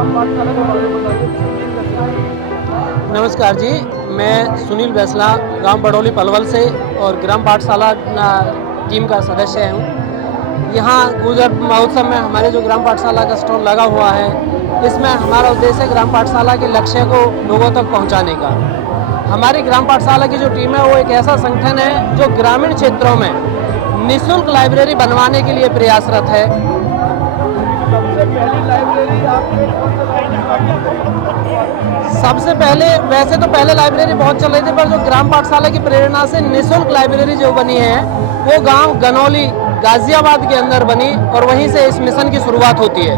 ग्राम पाठशाला के बारे में बताइए। नमस्कार जी, मैं सुनील बैसला गांव बड़ौली पलवल से और ग्राम पाठशाला टीम का सदस्य हूँ। यहाँ गुजर महोत्सव में हमारे जो ग्राम पाठशाला का स्टॉल लगा हुआ है, इसमें हमारा उद्देश्य है ग्राम पाठशाला के लक्ष्य को लोगों तक पहुँचाने का। हमारी ग्राम पाठशाला की जो टीम है वो एक ऐसा संगठन है जो ग्रामीण क्षेत्रों में निःशुल्क लाइब्रेरी बनवाने के लिए प्रयासरत है। सबसे पहली लाइब्रेरी आपने कौन सा सबसे पहले वैसे तो पहले लाइब्रेरी बहुत चल रही थी, पर जो ग्राम पाठशाला की प्रेरणा से निःशुल्क लाइब्रेरी जो बनी है वो गांव गनौली गाजियाबाद के अंदर बनी और वहीं से इस मिशन की शुरुआत होती है।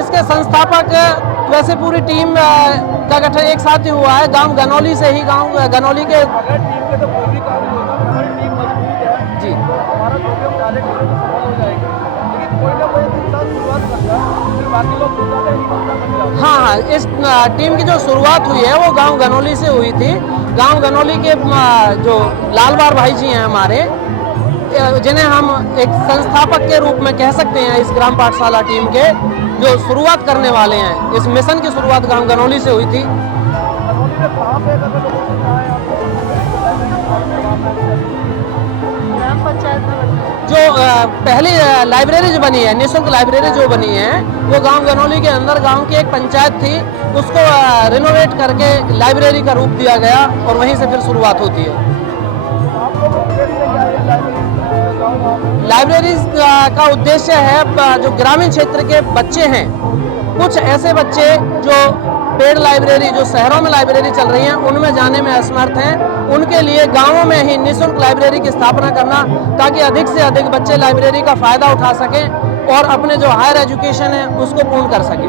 इसके संस्थापक वैसे पूरी टीम का गठन एक साथ ही हुआ है। गांव गनौली से ही, गांव गनौली के जी हाँ, इस टीम की जो शुरुआत हुई है वो गांव गनौली से हुई थी। गांव गनौली के जो लालबार भाई जी हैं हमारे, जिन्हें हम एक संस्थापक के रूप में कह सकते हैं, इस ग्राम पाठशाला टीम के जो शुरुआत करने वाले हैं। इस मिशन की शुरुआत गांव गनौली से हुई थी। ग्राम पंचायत में जो पहली लाइब्रेरी जो बनी है, निःशुल्क लाइब्रेरी जो बनी है, वो गांव गनौली के अंदर गांव की एक पंचायत थी, उसको रिनोवेट करके लाइब्रेरी का रूप दिया गया और वहीं से फिर शुरुआत होती है। लाइब्रेरी का उद्देश्य है जो ग्रामीण क्षेत्र के बच्चे हैं, कुछ ऐसे बच्चे जो पेड लाइब्रेरी जो शहरों में लाइब्रेरी चल रही हैं उनमें जाने में असमर्थ हैं, उनके लिए गांवों में ही निःशुल्क लाइब्रेरी की स्थापना करना, ताकि अधिक से अधिक बच्चे लाइब्रेरी का फायदा उठा सकें और अपने जो हायर एजुकेशन है उसको पूर्ण कर सकें।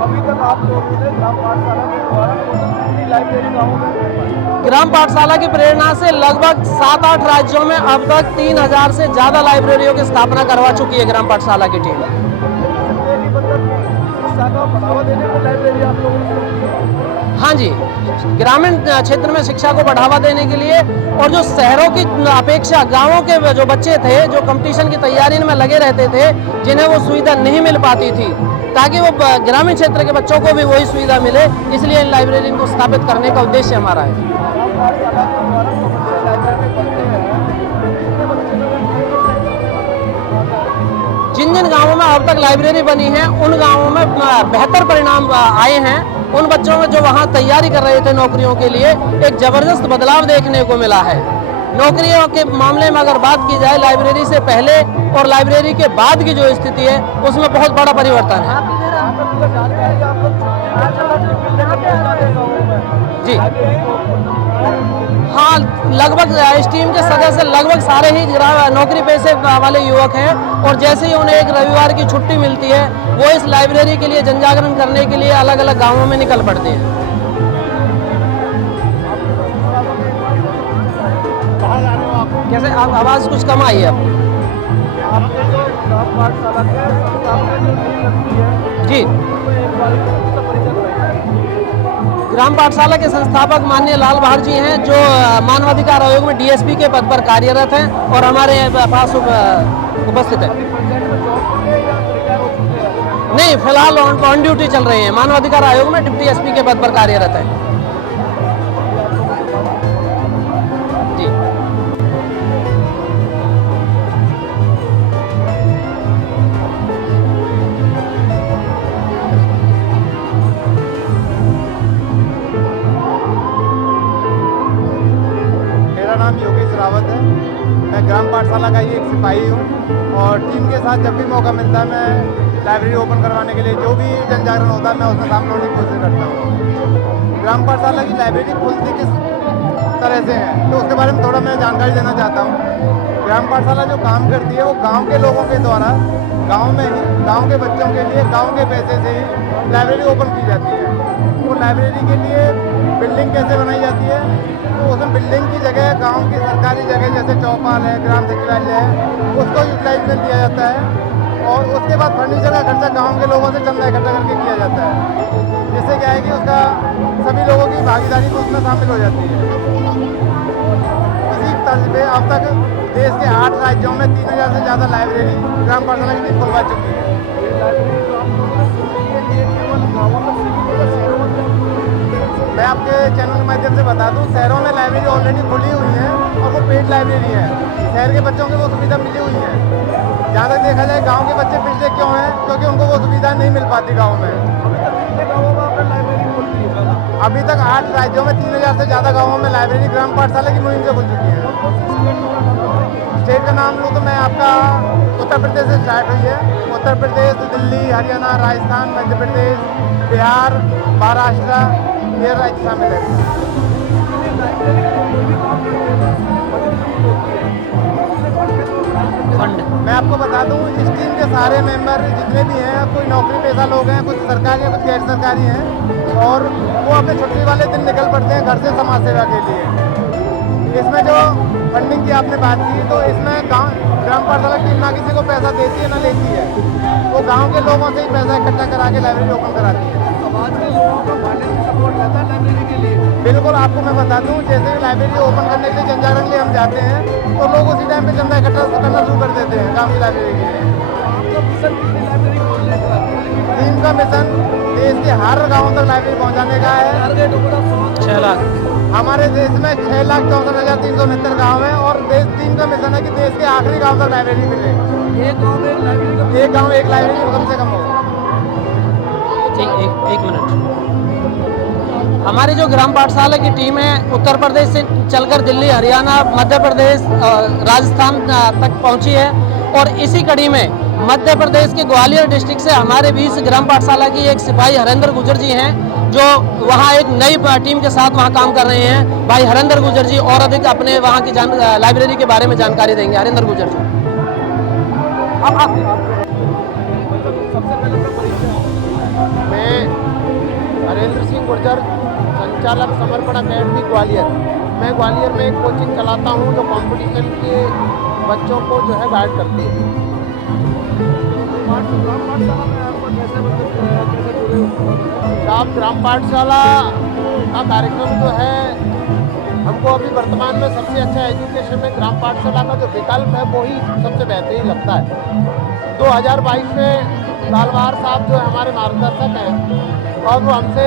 अभी तक आप लोगों ने ग्राम पाठशाला के द्वारा कितनी लाइब्रेरी गाँव में? ग्राम पाठशाला की प्रेरणा से लगभग 7-8 राज्यों में अब तक 3000 से ज़्यादा लाइब्रेरियों की स्थापना करवा चुकी है ग्राम पाठशाला की टीम। बढ़ावा देने को लाइब्रेरी आप लोगों हाँ जी, ग्रामीण क्षेत्र में शिक्षा को बढ़ावा देने के लिए और जो शहरों की अपेक्षा गांवों के जो बच्चे थे जो कंपटीशन की तैयारी में लगे रहते थे, जिन्हें वो सुविधा नहीं मिल पाती थी, ताकि वो ग्रामीण क्षेत्र के बच्चों को भी वही सुविधा मिले, इसलिए इन लाइब्रेरी को स्थापित करने का उद्देश्य हमारा है। जिन जिन गांवों में अब तक लाइब्रेरी बनी है उन गांवों में बेहतर परिणाम आए हैं। उन बच्चों में जो वहां तैयारी कर रहे थे नौकरियों के लिए, एक जबरदस्त बदलाव देखने को मिला है। नौकरियों के मामले में अगर बात की जाए, लाइब्रेरी से पहले और लाइब्रेरी के बाद की जो स्थिति है उसमें बहुत बड़ा परिवर्तन है। जी हाँ, लगभग इस टीम के सदस्य लगभग सारे ही नौकरी पेशे वाले युवक हैं और जैसे ही उन्हें एक रविवार की छुट्टी मिलती है वो इस लाइब्रेरी के लिए जनजागरण करने के लिए अलग अलग गांवों में निकल पड़ते हैं। कैसे आप आवाज़ कुछ कम आई है जी। ग्राम पाठशाला के संस्थापक माननीय लाल बहादुर जी हैं, जो मानवाधिकार आयोग में डीएसपी के पद पर कार्यरत हैं और हमारे पास उपस्थित है। नहीं, फिलहाल ऑन ड्यूटी चल रहे हैं। मानवाधिकार आयोग में डिप्टी एसपी के पद पर कार्यरत है जी। योगेश रावत है। मैं ग्राम पाठशाला का ही एक सिपाही हूँ और टीम के साथ जब भी मौका मिलता है मैं लाइब्रेरी ओपन करवाने के लिए जो भी जनजागरण होता है मैं उसमें शामिल होने की कोशिश करता हूँ। ग्राम पाठशाला की लाइब्रेरी खुलती किस तरह से है तो उसके बारे में थोड़ा मैं जानकारी देना चाहता हूँ। ग्राम पाठशाला जो काम करती है वो गाँव के लोगों के द्वारा गाँव में ही गाँव के बच्चों के लिए गाँव के पैसे से ही लाइब्रेरी ओपन की जाती है। वो लाइब्रेरी के लिए बिल्डिंग कैसे बनाई जाती है, तो उसमें बिल्डिंग की जगह गांव की सरकारी जगह जैसे चौपाल है, ग्राम सचिवालय है, उसको यूटिलाइज में दिया जाता है और उसके बाद फर्नीचर का खर्चा गांव के लोगों से चंदा इकट्ठा करके किया जाता है। जिससे क्या है कि उसका सभी लोगों की भागीदारी भी उसमें शामिल हो जाती है। इसी तर्ज पे अब तक देश के 8 राज्यों में 3000 से ज़्यादा लाइब्रेरी ग्राम पाठशाला की टीम खुलवा चुकी है। मैं आपके चैनल के माध्यम से बता दूं, शहरों में लाइब्रेरी ऑलरेडी खुली हुई है और वो पेड लाइब्रेरी है। शहर के बच्चों को वो सुविधा मिली हुई है। जहाँ तक देखा जाए गांव के बच्चे पिछड़े क्यों हैं, क्योंकि उनको वो सुविधा नहीं मिल पाती गांव में। अभी तक 8 राज्यों में 3000 से ज़्यादा गाँवों में लाइब्रेरी ग्राम पाठशाला की मुहिम से खुल चुकी है। स्टेट का नाम लूँ तो मैं आपका उत्तर प्रदेश से स्टार्ट हुई है। उत्तर प्रदेश, दिल्ली, हरियाणा, राजस्थान, मध्य प्रदेश, बिहार, महाराष्ट्र, ये राज्य शामिल है। मैं आपको बता दूं, इस टीम के सारे मेंबर जितने भी हैं, कोई नौकरी पेशा लोग हैं, कुछ सरकारी हैं, कुछ गैर सरकारी हैं, और वो अपने छुट्टी वाले दिन निकल पड़ते हैं घर से समाज सेवा के लिए। इसमें जो फंडिंग की आपने बात की, तो इसमें ग्राम पाठशाला टीम ना किसी को पैसा देती है ना लेती है, वो गाँव के लोगों से ही पैसा इकट्ठा करा के लाइब्रेरी ओपन कराती है। समाज के लोगों का फाइनेंशियल सपोर्ट रहता है लाइब्रेरी के लिए। बिल्कुल, आपको मैं बता दूं, जैसे लाइब्रेरी ओपन करने के लिए जनजागरण के लिए हम जाते हैं, तो लोग उसी टाइम पे चंदा इकट्ठा करना शुरू कर देते हैं गांव की लाइब्रेरी के लिए। आपका मिशन कितनी लाइब्रेरी खोलने का है? टीम का मिशन देश के हर गाँव तक लाइब्रेरी पहुँचाने का है। टारगेट होगा 6 लाख। हमारे देश में 6,64,369 गाँव हैं, और टीम का मिशन है कि देश के आखिरी गाँव तक लाइब्रेरी मिले। एक गाँव में एक लाइब्रेरी का एक गाँव एक लाइब्रेरी कम से कम हो। ठीक, एक मिनट। हमारी जो ग्राम पाठशाला की टीम है उत्तर प्रदेश से चलकर दिल्ली, हरियाणा, मध्य प्रदेश, राजस्थान तक पहुंची है, और इसी कड़ी में मध्य प्रदेश के ग्वालियर डिस्ट्रिक्ट से हमारे 20 ग्राम पाठशाला की एक सिपाही हरेंद्र गुर्जर जी हैं, जो वहां एक नई टीम के साथ वहां काम कर रहे हैं। भाई हरेंद्र गुर्जर जी और अधिक अपने वहां की लाइब्रेरी के बारे में जानकारी देंगे। हरेंद्र गुर्जर जी, सबसे पहले अपना परिचय। मैं हरेंद्र सिंह गुर्जर, संचालक समर्पण अकेडमी ग्वालियर। मैं ग्वालियर में एक कोचिंग चलाता हूँ जो कंपटीशन के बच्चों को जो है गाइड करती है। ग्राम पाठशाला में आपको कैसे जुड़े हो? आप ग्राम पाठशाला का कार्यक्रम जो है, हमको अभी वर्तमान में सबसे अच्छा एजुकेशन में ग्राम पाठशाला का जो विकल्प है वो ही सबसे बेहतरीन लगता है। 2022 में लालवार साहब जो हमारे मार्गदर्शक हैं, और वो हमसे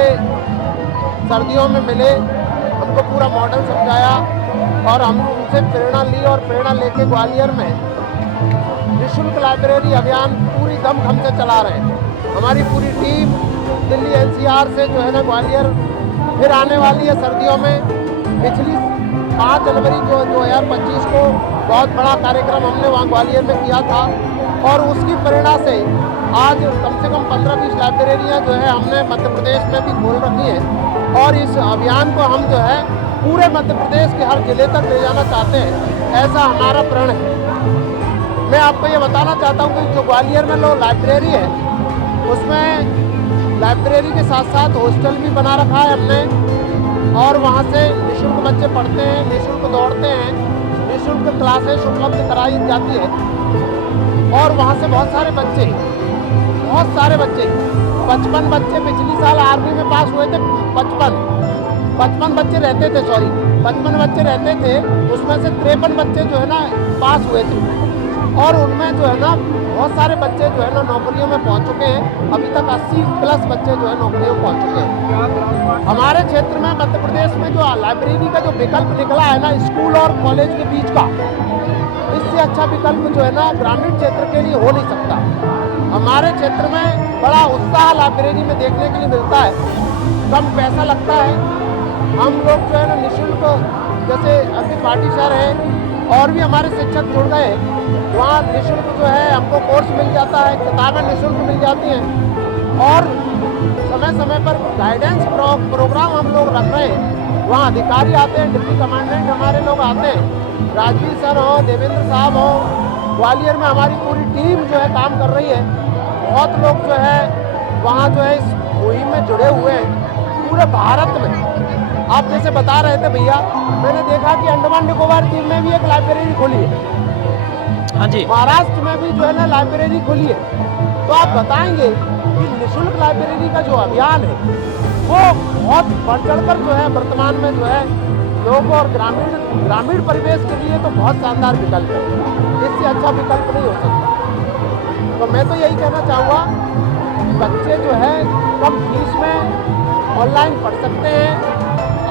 सर्दियों में मिले, हमको पूरा मॉडल समझाया, और हम उनसे प्रेरणा ली, और प्रेरणा लेके ग्वालियर में निःशुल्क लाइब्रेरी अभियान पूरी दमखम से चला रहे हैं। हमारी पूरी टीम दिल्ली NCR से जो है ना ग्वालियर फिर आने वाली है सर्दियों में। पिछली 5 जनवरी 2025 को बहुत बड़ा कार्यक्रम हमने वहाँ ग्वालियर में किया था, और उसकी प्रेरणा से आज कम से कम 15-20 लाइब्रेरियाँ जो है हमने मध्य प्रदेश में भी खोल रखी हैं, और इस अभियान को हम जो है पूरे मध्य प्रदेश के हर जिले तक ले जाना चाहते हैं। ऐसा हमारा प्रण है। मैं आपको ये बताना चाहता हूँ कि जो ग्वालियर में लाइब्रेरी है, उसमें लाइब्रेरी के साथ साथ हॉस्टल भी बना रखा है हमने, और वहाँ से निःशुल्क बच्चे पढ़ते हैं, निःशुल्क दौड़ते हैं, निःशुल्क क्लासेस उपलब्ध कराई जाती है, और वहाँ से बहुत सारे बच्चे 55 बच्चे पिछली साल आर्मी में पास हुए थे। 55 बच्चे रहते थे, 55 बच्चे रहते थे, उसमें से 53 बच्चे जो है ना पास हुए थे, और उनमें जो है ना बहुत सारे बच्चे जो है ना नौकरियों में पहुंच चुके हैं। अभी तक 80+ बच्चे जो है नौकरियों में पहुंच चुके हैं। हमारे क्षेत्र में मध्य प्रदेश में जो लाइब्रेरी का जो विकल्प निकला है ना स्कूल और कॉलेज के बीच का, इससे अच्छा विकल्प जो है ना ग्रामीण क्षेत्र के लिए हो नहीं सकता। हमारे क्षेत्र में बड़ा उत्साह लाइब्रेरी में देखने के लिए मिलता है, कम पैसा लगता है। हम लोग जो है ना निःशुल्क, जैसे अखिल पार्टी सर है और भी हमारे शिक्षक जुड़ गए, वहाँ निःशुल्क जो है हमको कोर्स मिल जाता है, किताबें निःशुल्क मिल जाती हैं, और समय समय पर गाइडेंस प्रोग्राम हम लोग रख रहे हैं। वहाँ अधिकारी आते हैं, डिप्टी कमांडेंट हमारे लोग आते हैं, राजवीर सर हो, देवेंद्र साहब हो। ग्वालियर में हमारी पूरी टीम जो है काम कर रही है। बहुत लोग जो है वहाँ जो है इस मुहिम में जुड़े हुए हैं पूरे भारत में। आप जैसे बता रहे थे भैया, मैंने देखा कि अंडमान निकोबार द्वीप में भी एक लाइब्रेरी खुली है। हाँ जी, महाराष्ट्र में भी जो है ना लाइब्रेरी खुली है। तो आप बताएंगे कि निःशुल्क लाइब्रेरी का जो अभियान है वो बहुत बढ़ चढ़ कर जो है वर्तमान में जो है लोगों और ग्रामीण परिवेश के लिए तो बहुत शानदार विकल्प है। इससे अच्छा विकल्प नहीं हो सकता। तो मैं तो यही कहना चाहूँगा कि बच्चे जो है कम फीस में ऑनलाइन पढ़ सकते हैं,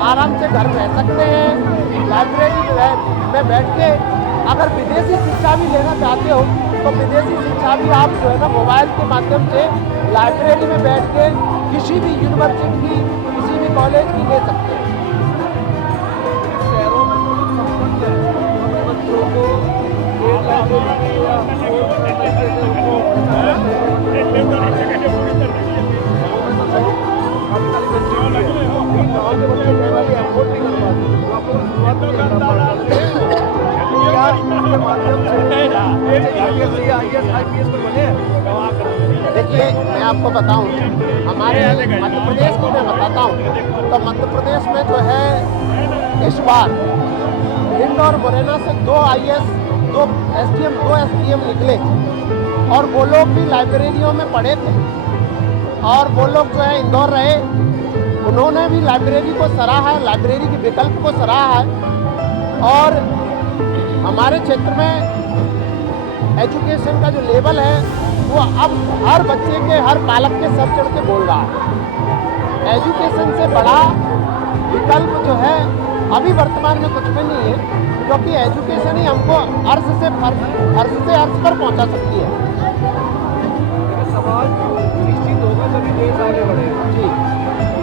आराम से घर रह सकते हैं, लाइब्रेरी में बैठ के अगर विदेशी शिक्षा भी लेना चाहते हो तो विदेशी शिक्षा भी आप जो है ना मोबाइल के माध्यम से लाइब्रेरी में बैठ के किसी भी यूनिवर्सिटी की, किसी भी कॉलेज की ले सकते हैं। शहरों में तो लोग संपन्न है, अपने बच्चों को खेल लाइब्रेरी या और तरीके से उनको गाँव के बच्चे कई बार अफोर्ड नहीं कर पाते, तो आप लोग शुरुआत में करना पड़ता है। क्या इसके माध्यम से IAS IPS में बने? देखिए मैं आपको बताऊं, हमारे मध्य प्रदेश को मैं बताता हूं, तो मध्य प्रदेश में जो है इस बार भिंड और मुरैना से 2 IAS, 2 SDM, 2 SDM निकले और वो लोग भी लाइब्रेरियों में पढ़े थे और वो लोग जो है इंदौर रहे, उन्होंने भी लाइब्रेरी को सराहा है, लाइब्रेरी के विकल्प को सराहा है। और हमारे क्षेत्र में एजुकेशन का जो लेवल है वो अब हर बच्चे के, हर बालक के सर चढ़ के बोल रहा है। एजुकेशन से बड़ा विकल्प जो है अभी वर्तमान में कुछ भी नहीं है, क्योंकि एजुकेशन ही हमको अर्श से अर्श पर पहुंचा सकती है। समाज शिक्षित होगा तभी देश आगे बढ़ेगा। जी,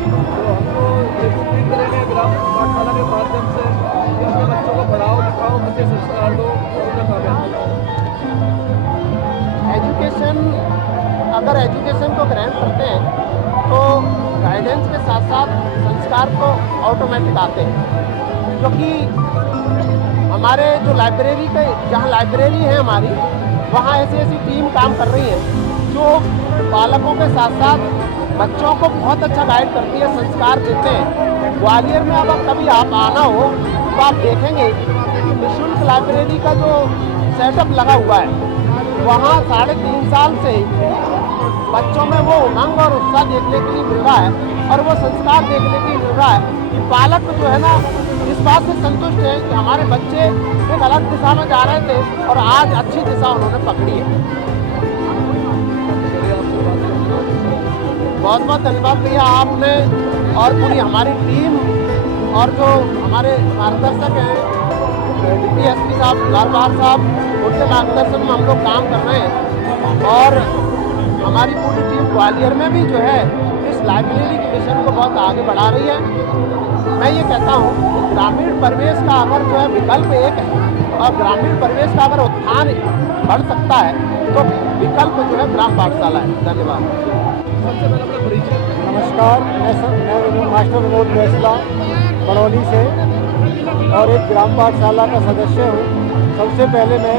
तो हमको ये उम्मीद करेंगे ग्राम पाठशाला के माध्यम से कि अपने बच्चों को पढ़ाओ लिखाओ, अच्छे संस्कार दो, उनका कामयाब बनाओ। एजुकेशन, अगर एजुकेशन को ग्रहण करते हैं तो गाइडेंस के साथ साथ संस्कार तो ऑटोमेटिक आते हैं, क्योंकि हमारे जो लाइब्रेरी के, जहाँ लाइब्रेरी है हमारी, वहाँ ऐसी टीम काम कर रही है जो बालकों के साथ साथ बच्चों को बहुत अच्छा गाइड करती है, संस्कार देते हैं। ग्वालियर में अब कभी आप आना हो तो आप देखेंगे निःशुल्क लाइब्रेरी का जो सेटअप लगा हुआ है, वहाँ 3.5 साल से बच्चों में वो उमंग और उत्साह देखने के लिए मिल रहा है और वो संस्कार देखने के लिए मिल रहा है कि बालक जो है ना इस बात से संतुष्ट है कि हमारे बच्चे एक अलग दिशा में जा रहे थे और आज अच्छी दिशा उन्होंने पकड़ी है। बहुत बहुत धन्यवाद भैया आपने और पूरी हमारी टीम और जो हमारे मार्गदर्शक हैं DPSP साहब, लालबार साहब, उनके मार्गदर्शन में हम लोग काम कर रहे हैं और हमारी पूरी टीम ग्वालियर में भी जो है इस लाइब्रेरी के मिशन को बहुत आगे बढ़ा रही है। मैं ये कहता हूँ कि ग्रामीण परिवेश का अगर जो है विकल्प एक है और ग्रामीण परिवेश का अगर उत्थान बढ़ सकता है तो विकल्प जो है ग्राम पाठशाला है। धन्यवाद। सबसे पहले अपना परिचय। नमस्कार, मैं मास्टर विनोद बैसला बड़ौली से और एक ग्राम पाठशाला का सदस्य हूँ। सबसे पहले मैं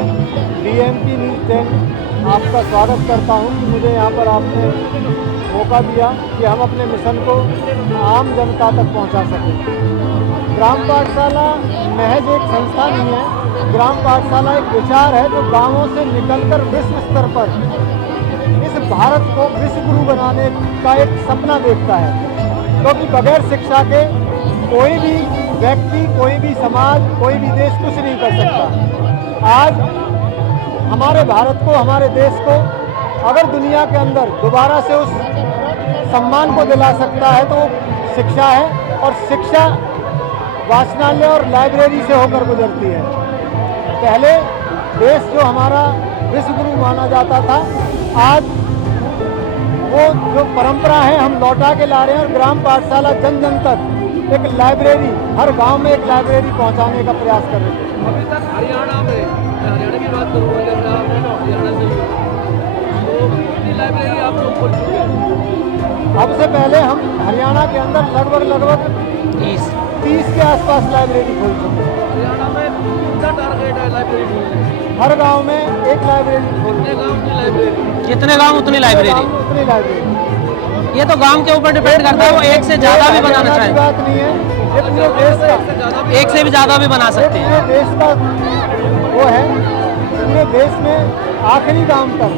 DMP न्यूज़ 10 आपका स्वागत करता हूँ कि मुझे यहाँ पर आपने मौका दिया कि हम अपने मिशन को आम जनता तक पहुँचा सकें। ग्राम पाठशाला महज एक संस्था नहीं है, ग्राम पाठशाला एक विचार है जो गाँवों से निकलकर विश्व स्तर पर इस भारत को विश्व गुरु बनाने का एक सपना देखता है, क्योंकि बगैर शिक्षा के कोई भी व्यक्ति, कोई भी समाज, कोई भी देश कुछ नहीं कर सकता। आज हमारे भारत को, हमारे देश को अगर दुनिया के अंदर दोबारा से उस सम्मान को दिला सकता है तो शिक्षा है, और शिक्षा वाचनालय और लाइब्रेरी से होकर गुजरती है। पहले देश जो हमारा विश्व गुरु माना जाता था, आज वो जो परंपरा है हम लौटा के ला रहे हैं और ग्राम पाठशाला जन जन तक एक लाइब्रेरी, हर गांव में एक लाइब्रेरी पहुंचाने का प्रयास कर रहे हैं। अभी तक हरियाणा में, मैं हरियाणा की बात करूँगा, जैसे आप हरियाणा से तो कितनी लाइब्रेरी आप लोग खोल चुके हैं? अब से पहले हम हरियाणा के अंदर लगभग 30 के आसपास लाइब्रेरी खोल चुके हैं। हरियाणा में कितना टारगेट है लाइब्रेरी खोलने? हर गांव में एक लाइब्रेरी खोलने। कितने गाँव की लाइब्रेरी? जितने गांव उतनी लाइब्रेरी। उतनी लाइब्रेरी। ये तो गांव के ऊपर डिपेंड करता है, वो एक से ज़्यादा भी बनाना चाहे। बात नहीं है, ये पूरे देश का, एक से भी ज़्यादा भी बना सकते हैं। पूरे देश का वो है, पूरे देश में आखिरी गांव तक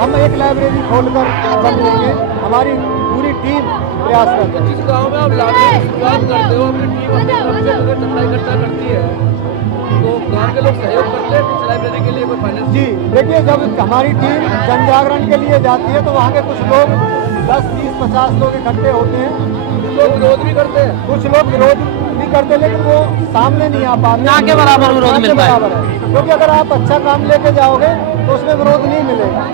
हम एक लाइब्रेरी खोलकर बन लेंगे। हमारी पूरी टीम प्रयासरत है। जिस गांव में आप लाइब्रेरी की शुरुआत करते हो, अपनी टीम अपनी तरफ से अगर चंदा इकट्ठा करती है तो गांव के लोग सहयोग करते हैं इस लाइब्रेरी के लिए कोई फाइनेंस? जी देखिए, जब हमारी टीम जन जागरण के लिए जाती है तो वहाँ के कुछ लोग 10, 20, 50 लोग इकट्ठे होते हैं। लोग विरोध भी करते हैं, कुछ लोग विरोध नहीं करते, लेकिन वो सामने नहीं आ पाते। ना के बराबर विरोध ना के मिलता है। बराबर है, क्योंकि अगर आप अच्छा काम लेके जाओगे तो उसमें विरोध नहीं मिलेगा।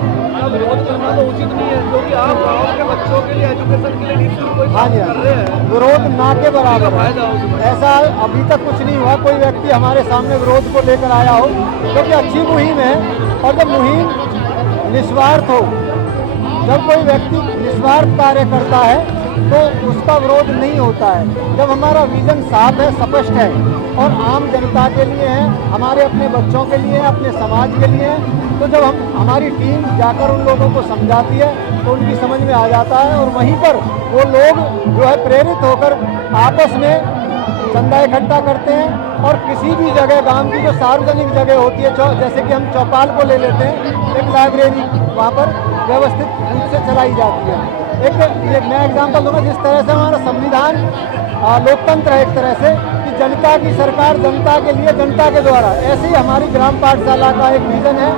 विरोध करना तो उचित नहीं है, क्योंकि आप गाँव के बच्चों के लिए एजुकेशन के लिए निःशुल्क कोई हाँ जी, काम कर रहे हैं, विरोध ना के बराबर है। फायदा हो उसमें। ऐसा अभी तक कुछ नहीं हुआ, कोई व्यक्ति हमारे सामने विरोध को लेकर आया हो, क्योंकि अच्छी मुहिम है। और जब मुहिम निस्वार्थ हो, जब कोई व्यक्ति निस्वार्थ कार्य करता है तो उसका विरोध नहीं होता है। जब हमारा विजन साफ है, स्पष्ट है और आम जनता के लिए है, हमारे अपने बच्चों के लिए है, अपने समाज के लिए है, तो जब हमारी टीम जाकर उन लोगों को समझाती है तो उनकी समझ में आ जाता है और वहीं पर वो लोग जो है प्रेरित होकर आपस में चंदा इकट्ठा करते हैं। और किसी भी जगह गांव की जो सार्वजनिक जगह होती है, जैसे कि हम चौपाल को ले लेते हैं, एक लाइब्रेरी वहाँ पर व्यवस्थित रूप से चलाई जाती है। एक मैं एग्जांपल दूंगा, जिस तरह से हमारा संविधान लोकतंत्र है एक तरह से कि जनता की सरकार जनता के लिए जनता के द्वारा, ऐसे ही हमारी ग्राम पाठशाला का एक विजन है।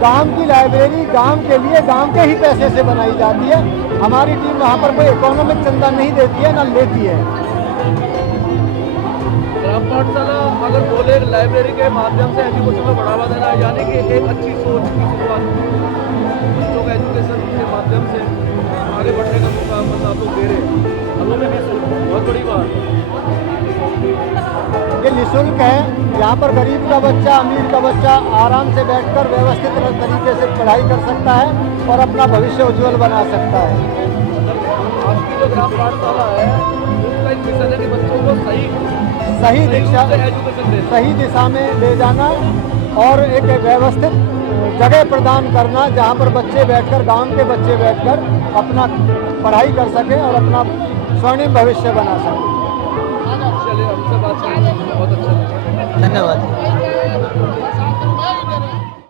गांव की लाइब्रेरी गांव के लिए गांव के ही पैसे से बनाई जाती है। हमारी टीम वहाँ पर कोई इकोनॉमिक चंदा नहीं देती है, ना लेती है। ग्राम पाठशाला अगर बोले लाइब्रेरी के माध्यम से एजुकेशन को बढ़ावा देना, यानी कि एक अच्छी सोच की शुरुआत, बच्चों का एजुकेशन के माध्यम से आगे बढ़ने का मौका मतलब आप लोग दे रहे हैं, हम लोग भी बहुत बड़ी बात। ये निःशुल्क है, यहाँ पर गरीब का बच्चा अमीर का बच्चा आराम से बैठकर व्यवस्थित तरीके से पढ़ाई कर सकता है और अपना भविष्य उज्जवल बना सकता है। आज की जो ग्राम पाठशाला है उसका एक मिशन है कि बच्चों को सही दिशा में ले जाना और एक व्यवस्थित जगह प्रदान करना जहाँ पर बच्चे बैठकर, गांव के बच्चे बैठकर अपना पढ़ाई कर सकें और अपना स्वर्णिम भविष्य बना सकें। चलिए, हमसे बात करने में बहुत अच्छा लगा। धन्यवाद।